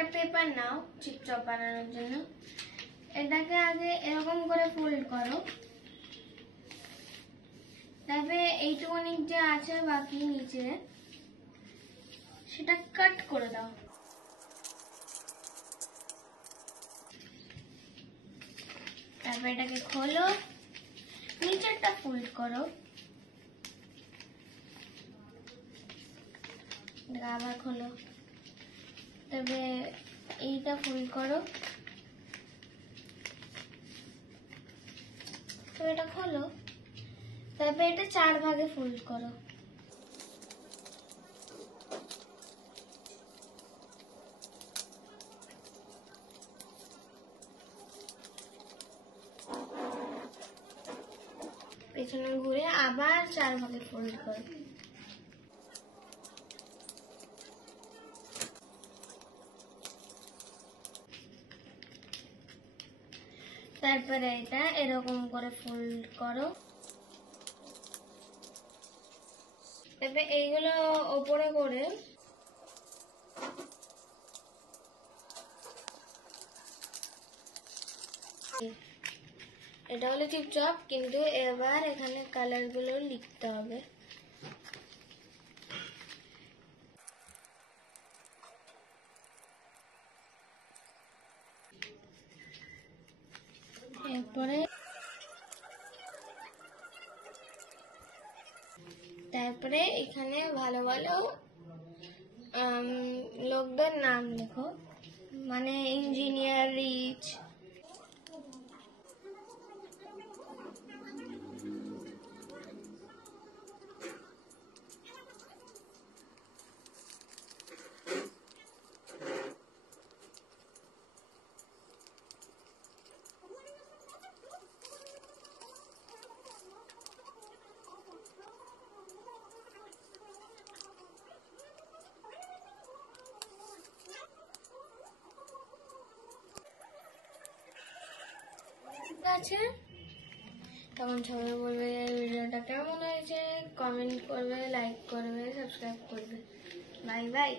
একটা পেপার নাও চিপচপ বানানোর জন্য। এটাকে আগে এরকম করে ফোল্ড করো, তারপরে এইটুকুনি যে আছে বাকি নিচে সেটা কাট করে দাও। তারপর এটাকে খোলো, নিচেরটা ফোল্ড করো, আবার খোলো, তবে এইটা ফোল্ড করো, তো এটা খোলো, তারপর এটা 4 ভাগে ফোল্ড করো। পেছনে ঘুরে আবার 4 ভাগে ফোল্ড করো। তারপরে এটা এরকম করে ফোল্ড করো। তারপরে এইগুলো ওপরে করে এটা হলো চিপচপ, কিন্তু এবার এখানে কালার গুলো লিখতে হবে। তারপরে এখানে ভালো ভালো লোকদের নাম লেখো, মানে ইঞ্জিনিয়ার, রিচ। আছে, তখন সবাই বলবে এই ভিডিওটা কেমন হয়েছে, কমেন্ট করবে, লাইক করবে, সাবস্ক্রাইব করবে। Bye bye.